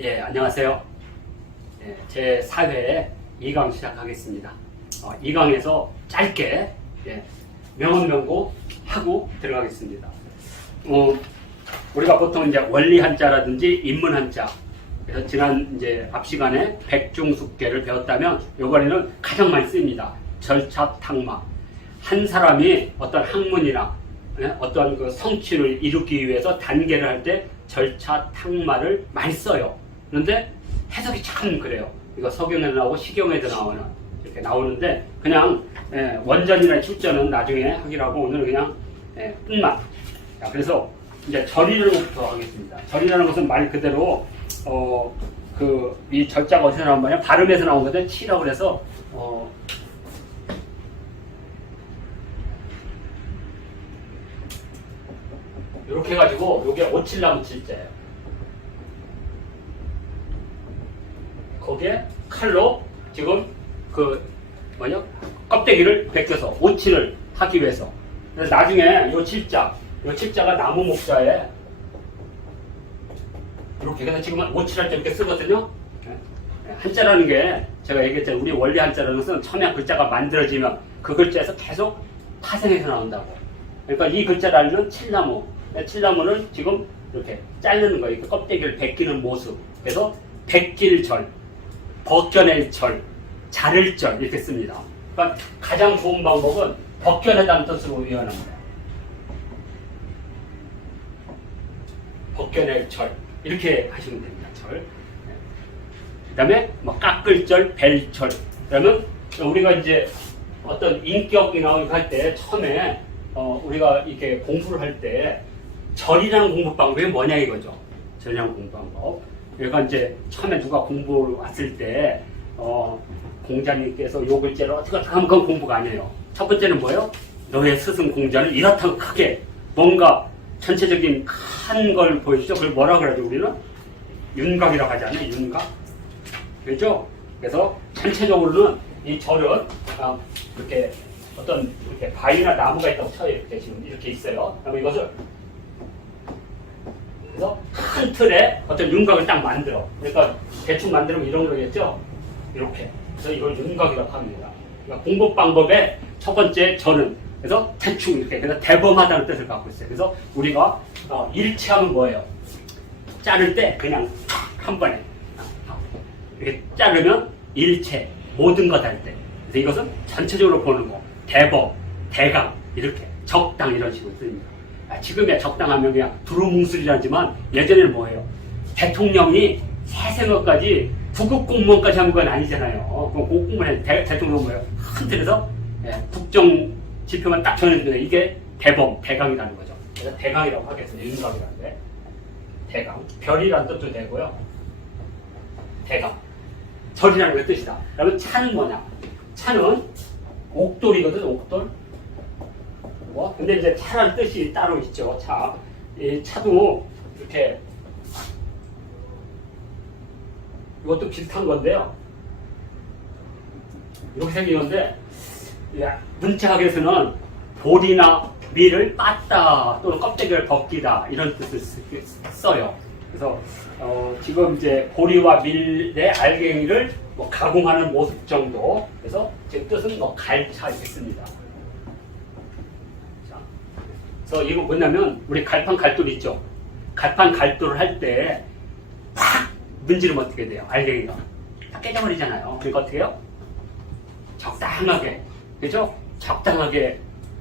예, 안녕하세요. 예, 제 4회 2강 시작하겠습니다. 2강에서 짧게 명언명고 하고 들어가겠습니다. 우리가 보통 이제 원리 한자라든지 인문 한자, 그래서 지난 이제 앞 시간에 백중숙계를 배웠다면 요번에는 가장 많이 씁니다. 절차탁마. 한 사람이 어떤 학문이나 어떤 그 성취를 이루기 위해서 단계를 할 때 절차탁마를 많이 써요. 그런데 해석이 참 그래요. 이거 서경에도 나오고 시경에도 나오는 이렇게 나오는데 그냥 원전이나 출전은 나중에 하기로 하고 오늘은 그냥 끝만. 자, 그래서 이제 절이라는 것부터 하겠습니다. 절이라는 것은 말 그대로 이 절자가 어디서 나온 거냐? 발음에서 나온 건데 치라고 그래서 이렇게 해가지고 요게 오칠나무 칠자예요. 거기에 칼로 지금 껍데기를 벗겨서 오칠을 하기 위해서. 그래서 나중에 요 칠자가 나무 목자에 이렇게 그래서 지금은 오칠할 때 이렇게 쓰거든요. 한자라는 게 제가 얘기했잖아요. 우리 원리 한자라는 것은 처음에 글자가 만들어지면 그 글자에서 계속 파생해서 나온다고. 그러니까 이 글자를 알면 칠나무. 칠나무를 지금 이렇게 자르는 거예요. 껍데기를 벗기는 모습. 그래서 벗길절, 벗겨낼 절, 자를 절 이렇게 씁니다. 그러니까 가장 좋은 방법은 벗겨내다는 뜻으로 이해합니다. 벗겨낼 절 이렇게 하시면 됩니다. 절. 그 다음에 깎을 절, 벨 절. 그러면 우리가 이제 어떤 인격이나 할 때 처음에 우리가 이렇게 공부를 할 때 절이라는 공부 방법이 뭐냐 이거죠. 절이라는 공부 방법. 그러니까 이제 처음에 누가 공부를 왔을 때 공자님께서 요 글자를 어떻게 하면 그건 공부가 아니에요. 첫 번째는 뭐예요? 너의 스승 공자는 이렇다고 크게 뭔가 전체적인 큰 걸 보여주죠. 그걸 뭐라 그러죠 우리는? 윤곽이라고 하지 않나요? 윤곽? 그렇죠? 그래서 전체적으로는 이 절은 이렇게 어떤 이렇게 바위나 나무가 있다고 쳐요. 이렇게 지금 이렇게 있어요. 그러면 이것을 그래서 큰 틀에 어떤 윤곽을 딱 만들어. 그러니까 대충 만들면 이런 거겠죠? 이렇게. 그래서 이걸 윤곽이라고 합니다. 그러니까 공부 방법의 첫 번째 절은 그래서 대충 이렇게 그래서 대범하다는 뜻을 갖고 있어요. 그래서 우리가 일체하면 뭐예요? 자를 때 그냥 한 번에 이렇게 자르면 일체 모든 것 할 때. 그래서 이것은 전체적으로 보는 거. 대범, 대강 이렇게 적당 이런 식으로 씁니다. 지금의 적당하면 그냥 두루뭉술이라지만 예전에는 뭐예요? 대통령이 새생어까지 부급 공무원까지 한 건 아니잖아요. 그럼 공무원 대통령 뭐예요? 큰 틀에서 국정 지표만 딱 정해주는데 이게 대범, 대강이라는 거죠. 그래서 대강이라고 하겠습니다. 윤곽이라는데 대강, 별이라는 뜻도 되고요. 대강, 절이라는 게 뜻이다. 그러면 차는 뭐냐? 차는 옥돌이거든, 옥돌. 근데 이제 차라는 뜻이 따로 있죠. 차. 이 차도 이렇게 이것도 비슷한 건데요. 이렇게 생긴 건데 문자학에서는 볼이나 밀을 빻다 또는 껍데기를 벗기다 이런 뜻을 써요. 그래서 지금 이제 보리와 밀의 알갱이를 가공하는 모습 정도. 그래서 제 뜻은 갈차 이렇게 씁니다. 그래서 이거 뭐냐면 우리 갈판 갈돌 있죠. 갈판 갈돌을 할 때 팍 문지르면 어떻게 돼요? 알갱이가 다 깨져버리잖아요. 그러니까 어떻게 해요? 적당하게, 그죠? 적당하게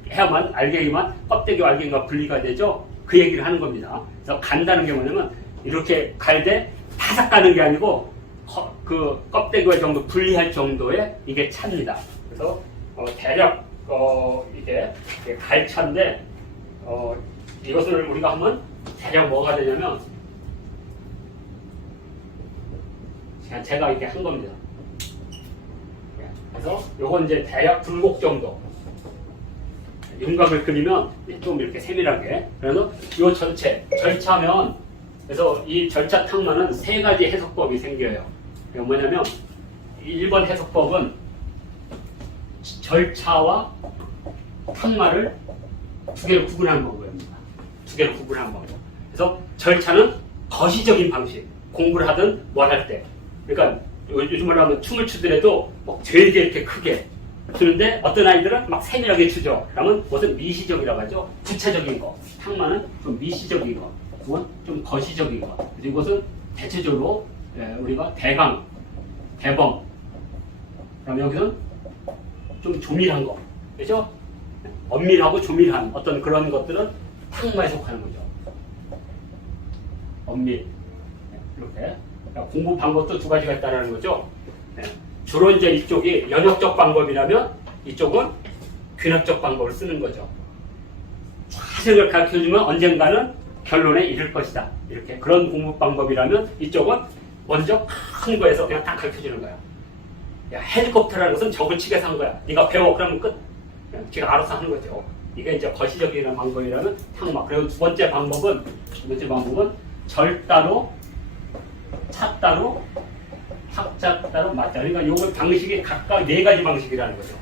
해야만 알갱이만 껍데기와 알갱이가 분리가 되죠. 그 얘기를 하는 겁니다. 그래서 간다는 게 뭐냐면 이렇게 갈때 바삭 가는 게 아니고 그 껍데기와 정도 분리할 정도의 이게 차입니다. 그래서 대략 이게 갈차인데 이것을 우리가 하면 대략 뭐가 되냐면 그냥 제가 이렇게 한 겁니다. 그래서 요건 이제 대략 굴곡 정도 윤곽을 그리면 좀 이렇게 세밀하게. 그래서 요 전체 절차면 그래서 이 절차 탁마는 세 가지 해석법이 생겨요. 이게 뭐냐면 1번 해석법은 절차와 탁마를 두 개로 구분하는 방법입니다. 두 개로 구분하는 방법. 그래서 절차는 거시적인 방식. 공부를 하든 뭘 할 때. 그러니까 요즘으로 하면 춤을 추더라도 막 되게 이렇게 크게 추는데 어떤 아이들은 막 세밀하게 추죠. 그러면 그것은 미시적이라고 하죠. 구체적인 거. 탁마는 좀 미시적인 거. 그건 좀 거시적인 거. 그리고 이것은 대체적으로 우리가 대강, 대범. 그다음에 여기는 좀 조밀한 거. 그죠? 엄밀하고 조밀한 어떤 그런 것들은 탁마에 속하는 거죠. 엄밀. 이렇게. 그러니까 공부 방법도 두 가지가 있다는 거죠. 주로 이제 이쪽이 연역적 방법이라면 이쪽은 균역적 방법을 쓰는 거죠. 자세를 가르쳐주면 언젠가는 결론에 이를 것이다. 이렇게 그런 공부 방법이라면 이쪽은 먼저 큰 거에서 그냥 딱 가르쳐주는 거야. 야, 헬리콥터라는 것은 적을 치게 산 거야. 네가 배워. 그러면 끝. 제가 알아서 하는 거죠. 이게 이제 거시적인 방법이라면 탁마. 그리고 두 번째 방법은 절 따로, 차 따로, 탁자 따로 맞자. 그러니까 요거 방식이 각각 네 가지 방식이라는 거죠.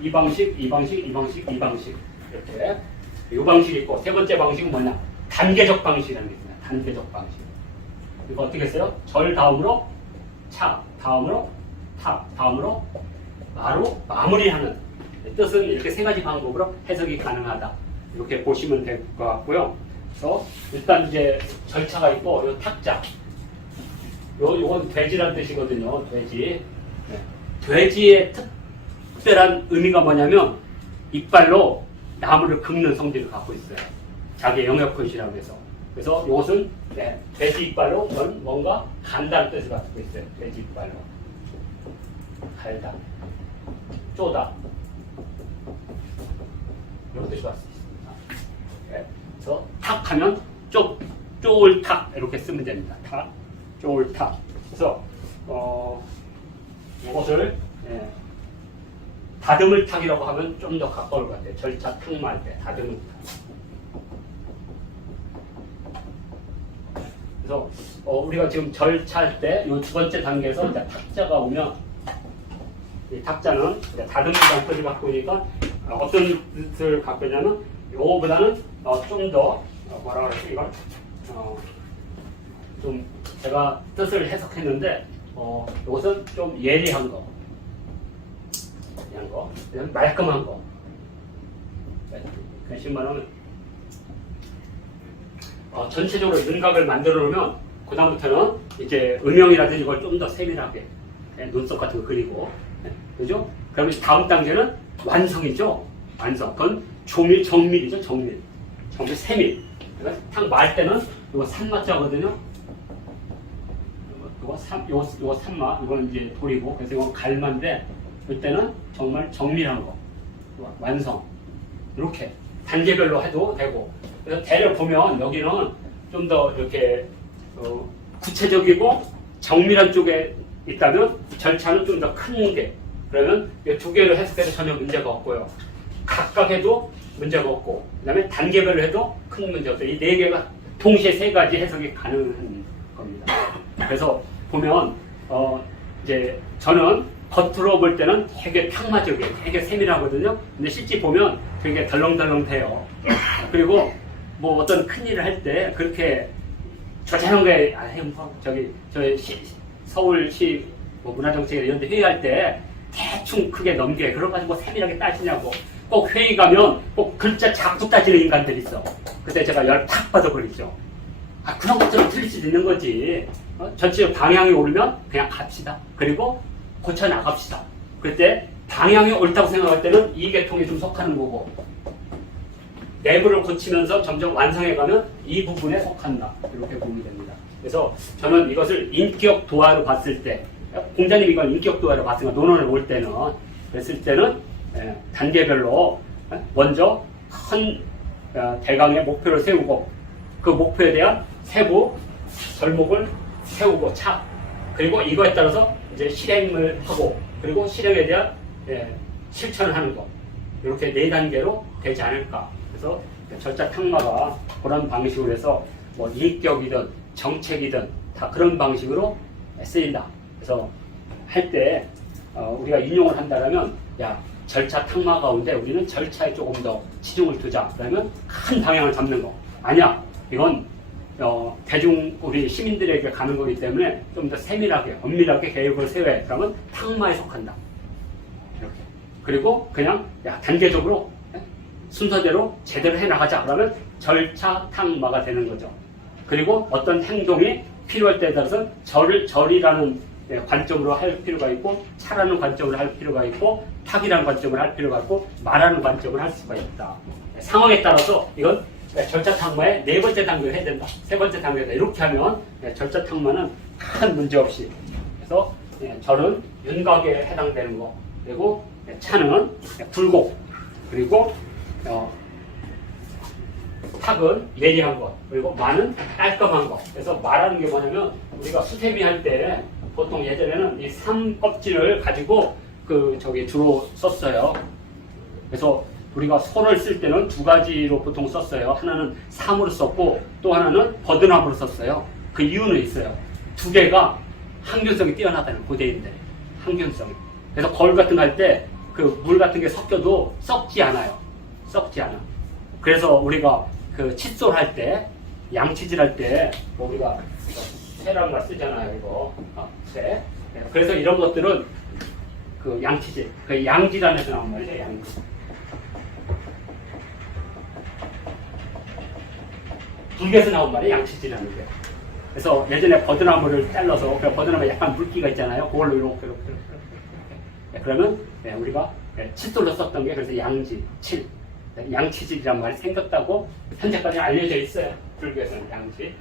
이 방식, 이 방식, 이 방식, 이 방식. 이렇게. 이 방식이 있고, 세 번째 방식은 뭐냐? 단계적 방식이라는 게 있습니다. 단계적 방식. 이거 어떻게 했어요? 절 다음으로 차, 다음으로 탁, 다음으로 마로 마무리하는 뜻은 이렇게 세 가지 방법으로 해석이 가능하다. 이렇게 보시면 될 것 같고요. 그래서 일단 이제 절차가 있고, 요 탁자. 요건 돼지란 뜻이거든요. 돼지. 네. 돼지의 특별한 의미가 뭐냐면 이빨로 나무를 긁는 성질을 갖고 있어요. 자기의 영역근시라고 해서. 그래서 이것은 돼지 이빨로 뭔가 간다는 뜻을 갖고 있어요. 돼지 이빨로. 갈다. 쪼다. 이런 뜻이 갖고 있습니다. 네. 그래서 탁 하면 쫄탁 이렇게 쓰면 됩니다. 탁. 쫄탁. 그래서 이것을 다듬을 탁이라고 하면 좀 더 가까울 것 같아요. 절차 탁마할 때 다듬을 탁. 그래서 우리가 지금 절차할 때 이 두 번째 단계에서 이제 탁자가 오면 이 탁자는 다듬는다는 뜻을 갖고 있으니까 어떤 뜻을 갖고 있냐면 이거보다는 좀 더 뭐라 그러지 이걸 좀 제가 뜻을 해석했는데 이것은 좀 예리한 거, 그냥 말끔한 거. 그러니까 말하면 전체적으로 윤곽을 만들어 놓으면 그 다음부터는 이제 음영이라든지 이걸 좀 더 세밀하게 눈썹 같은 거 그리고 그죠? 그러면 다음 단계는 완성이죠. 완성. 그건 정밀이죠. 정밀, 세밀. 그러니까 탁 말 때는 이거 산마자거든요. 요거 산마, 이건 이제 돌이고, 그래서 이건 갈마인데, 이때는 정말 정밀한 거, 완성. 이렇게 단계별로 해도 되고. 그래서 대략 보면 여기는 좀 더 이렇게 구체적이고 정밀한 쪽에 있다면 절차는 좀 더 큰 게. 그러면 이 두 개를 해석해도 전혀 문제가 없고요. 각각 해도 문제가 없고, 그 다음에 단계별로 해도 큰 문제 없어요. 이 네 개가 동시에 세 가지 해석이 가능한 겁니다. 그래서 보면 이제 저는 겉으로 볼 때는 되게 탁마적이에요. 되게 세밀하거든요. 근데 실제 보면 되게 덜렁덜렁해요. 그리고 뭐 어떤 큰 일을 할 때 그렇게 조장한 거에 서울시 뭐 문화정책 이런 데 회의할 때 대충 크게 넘게 그런 거 가지고 세밀하게 따지냐고. 꼭 회의 가면 꼭 글자 자꾸 따지는 인간들이 있어. 그때 제가 열 팍 받아버리죠. 그런 것들은 틀릴 수도 있는 거지. 전체 방향이 오르면 그냥 갑시다. 그리고 고쳐 나갑시다. 그때 방향이 옳다고 생각할 때는 이 계통에 좀 속하는 거고, 내부를 고치면서 점점 완성해가면 이 부분에 속한다. 이렇게 보면 됩니다. 그래서 저는 이것을 인격 도화로 봤을 때, 공자님 이건 인격 도화로 봤으니까 논언을 올 때는, 그랬을 때는 단계별로 먼저 큰 대강의 목표를 세우고, 그 목표에 대한 세부 절목을 세우고 그리고 이거에 따라서 이제 실행을 하고, 그리고 실행에 대한 실천을 하는 것. 이렇게 네 단계로 되지 않을까. 그래서 절차 탁마가 그런 방식으로 해서 뭐 인격이든 정책이든 다 그런 방식으로 쓰인다. 그래서 할 때 우리가 인용을 한다면, 야, 절차 탁마 가운데 우리는 절차에 조금 더 치중을 두자. 그러면 큰 방향을 잡는 거. 아니야. 이건 대중 우리 시민들에게 가는 거기 때문에 좀 더 세밀하게 엄밀하게 계획을 세워야 그러면 탕마에 속한다. 이렇게. 그리고 그냥 단계적으로 순서대로 제대로 해나가자 그러면 절차 탕마가 되는 거죠. 그리고 어떤 행동이 필요할 때에 따라서 절이라는 관점으로 할 필요가 있고 차라는 관점으로 할 필요가 있고 탁이라는 관점을 할 필요가 있고 말하는 관점을 할 수가 있다. 상황에 따라서 이건 절차 탕마의 네 번째 단계를 해야 된다. 세 번째 단계다. 이렇게 하면 절차 탕마는 큰 문제 없이. 그래서 절은 윤곽에 해당되는 거. 그리고 차는 굴곡. 그리고 탁은 예리한 것. 그리고 마는 깔끔한 것. 그래서 말하는 게 뭐냐면 우리가 수세미 할 때 보통 예전에는 이 삼 껍질을 가지고 주로 썼어요. 그래서 우리가 소를 쓸 때는 두 가지로 보통 썼어요. 하나는 삼으로 썼고 또 하나는 버드나무로 썼어요. 그 이유는 있어요. 두 개가 항균성이 뛰어나다는 고대인들. 항균성이. 그래서 거울 같은 거 할 때 그 물 같은 게 섞여도 썩지 않아요. 썩지 않아. 그래서 우리가 그 칫솔 할 때, 양치질 할 때, 뭐 우리가 쇠라는 걸 쓰잖아요. 이거. 쇠. 그래서 이런 것들은 그 양치질. 그 양지단에서 나온 말이죠. 양지. 불개에서 나온 말이 양치질이라는 게. 그래서 예전에 버드나무를 잘라서 그 버드나무에 약간 물기가 있잖아요. 그걸로 이렇게. 그러면 우리가 칫솔로 썼던 게 그래서 양지, 칠, 양치질이란 말이 생겼다고 현재까지 알려져 있어요. 불교에서는 양지.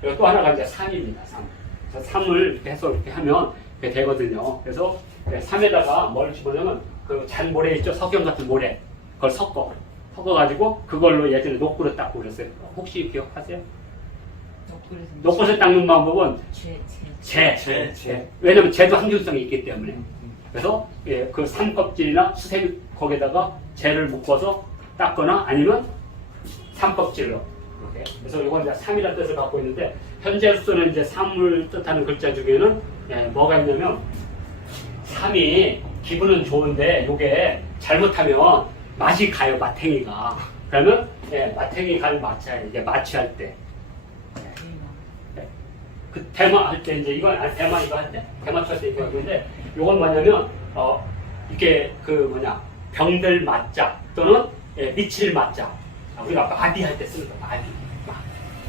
그리고 또 하나가 이제 삼입니다. 삼. 그래서 삼을 이렇게 해서 이렇게 하면 이렇게 되거든요. 그래서 삼에다가 뭘 집어넣으면 그 잔모래 있죠? 석영 같은 모래. 그걸 섞어가지고 그걸로 예전에 녹그릇 닦고 그랬어요. 혹시 기억하세요? 녹그릇 닦는 방법은 재. 왜냐면 재도 항균성이 있기 때문에. 그래서 그 삼껍질이나 수세미 거기다가 재를 묶어서 닦거나 아니면 삼껍질로. 이렇게. 그래서 이건 이제 삼이라는 뜻을 갖고 있는데 현재로서는 이제 삼을 뜻하는 글자 중에는 뭐가 있냐면 삼이 기분은 좋은데 이게 잘못하면 맛이 가요. 마탱이가. 그러면 마탱이 갈 마차예요. 이제 마취할 때. 그 대마 할 때 이제 이건 대마 이거 할 때 대마취할 때 이거 하는데 이건 뭐냐면 이게 병들 맞자 또는 미칠 맞자. 우리가 마비 할 때 쓰는 거 마비.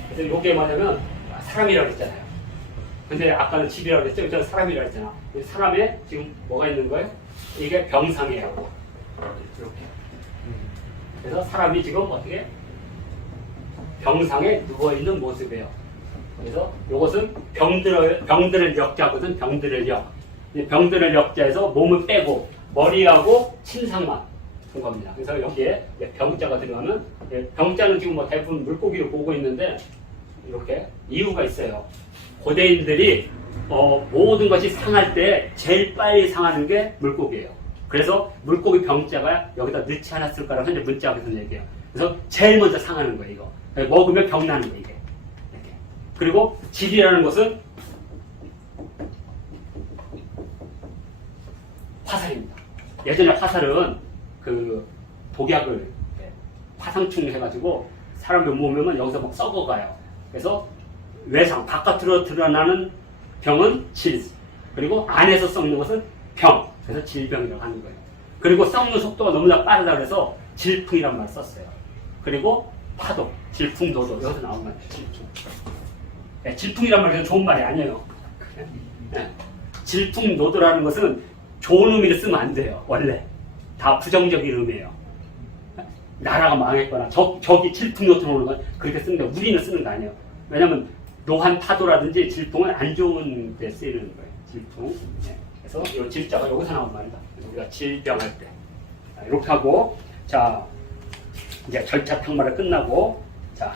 그래서 이게 뭐냐면 사람이라고 했잖아요. 근데 아까는 집이라고 했죠. 저는 사람이라고 했잖아. 사람에 지금 뭐가 있는 거예요? 이게 병상이에요. 이렇게. 그래서 사람이 지금 어떻게 병상에 누워있는 모습이에요. 그래서 이것은 병들을 역자거든. 병들을 역. 병들을 역자에서 몸을 빼고 머리하고 침상만 한 겁니다. 그래서 여기에 병자가 들어가면 병자는 지금 뭐 대부분 물고기를 보고 있는데 이렇게 이유가 있어요. 고대인들이 모든 것이 상할 때 제일 빨리 상하는 게 물고기예요. 그래서 물고기 병자가 여기다 넣지 않았을까라고 현재 문자에서 얘기해요. 그래서 제일 먼저 상하는 거예요. 이거 먹으면 병 나는 거예요. 이게. 이렇게. 그리고 질이라는 것은 화살입니다. 예전에 화살은 그 독약을 화상충 해가지고 사람 몇 몸이면 여기서 막 썩어가요. 그래서 외상 바깥으로 드러나는 병은 질, 그리고 안에서 썩는 것은 병. 그래서 질병이라고 하는 거예요. 그리고 썩는 속도가 너무나 빠르다 그래서 질풍이란 말을 썼어요. 그리고 파도, 질풍노도 여기서 나온 말이에요. 질풍. 질풍이란 말은 좋은 말이 아니에요. 질풍노도라는 것은 좋은 의미를 쓰면 안 돼요. 원래 다 부정적인 의미예요. 나라가 망했거나 적이 질풍노도 오는 건 그렇게 쓰는데 우리는 쓰는 거 아니에요. 왜냐하면 노한 파도라든지 질풍은 안 좋은 데 쓰이는 거예요. 질풍. 그래서 이 질자가 여기서 나온 말이다. 우리가 질병할 때 이렇게 하고 자 이제 절차 탕마를 끝나고 자